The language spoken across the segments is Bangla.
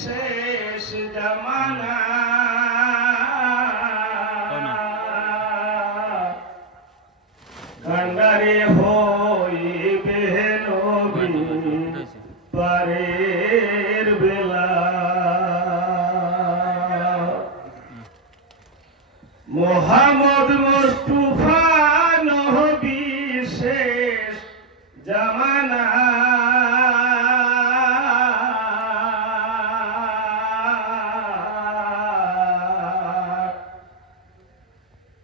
শেষ জামানা কান্ডারে হইবে নবী পারের বেলা মোহাম্মদ মুস্তাফা নবী শেষ জামানা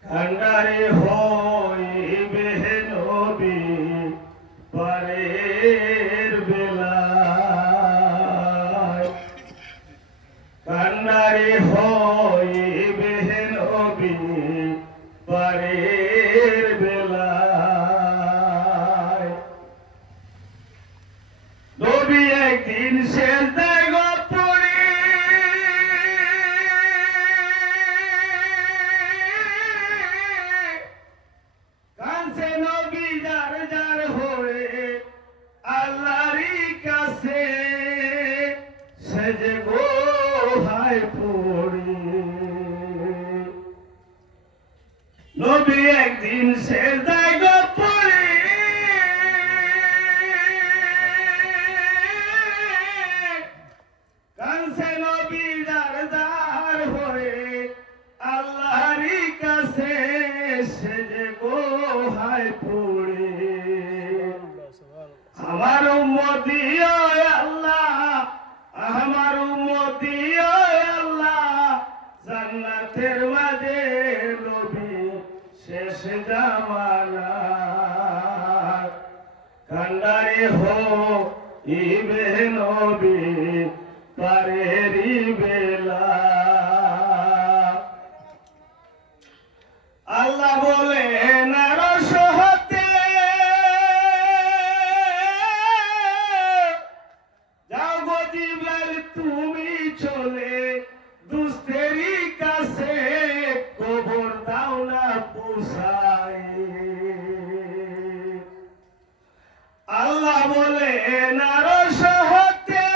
কান্ডারে হইবে নবী পারের বেলা কান্ডারে হইবে নবী পারের বেলা নবী একদিন সেজদায় পড়ে কাঁদছে নবী যার যার হয়ে আল্লাহরই কাছে সেজে গোহায় পড়ে নবী একদিন সেজদায় পড়ে কাঁদছে নবী যার যার হয়ে আল্লাহরই কাছে সেজে গোহায় পড়ে আমার উম্মতি ও আল্লাহ আমার উম্মতি ও আল্লাহ জান্নাতের মাঝে নবী শেষ জামানা কান্ডারে হইবে নবী পারেরি বেলা আল্লাহ বলে নারস হতে যাও গো জিবরাইল তুমি চলে দুস্তেরি কাছে কবর দাও না পৌঁছাই আল্লাহ বলে নারস হতে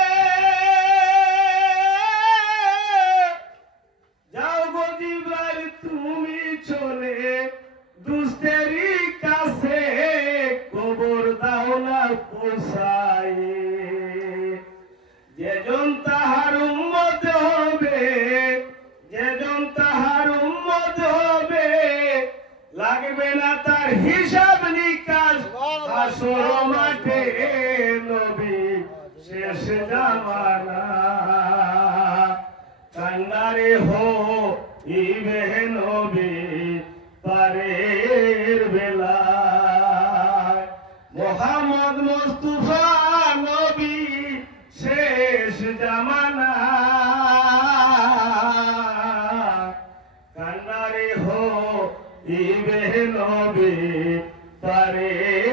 যাও গো জিবরাইল তুমি চলে দুস্তেরি কাছে কবর দাও না পৌঁছাই যেজন তাহার উম্মত হবে যেজন তাহার উম্মত হবে লাগবে না তার হিসাব নিকাশ হাসর মাঠে নবী শেষ জামানা কান্ডারে হইবে নবী পারের বেলা মোহাম্মদ মুস্তাফা নবী শেষ জামানা কান্ডারে হইবে নবী পারের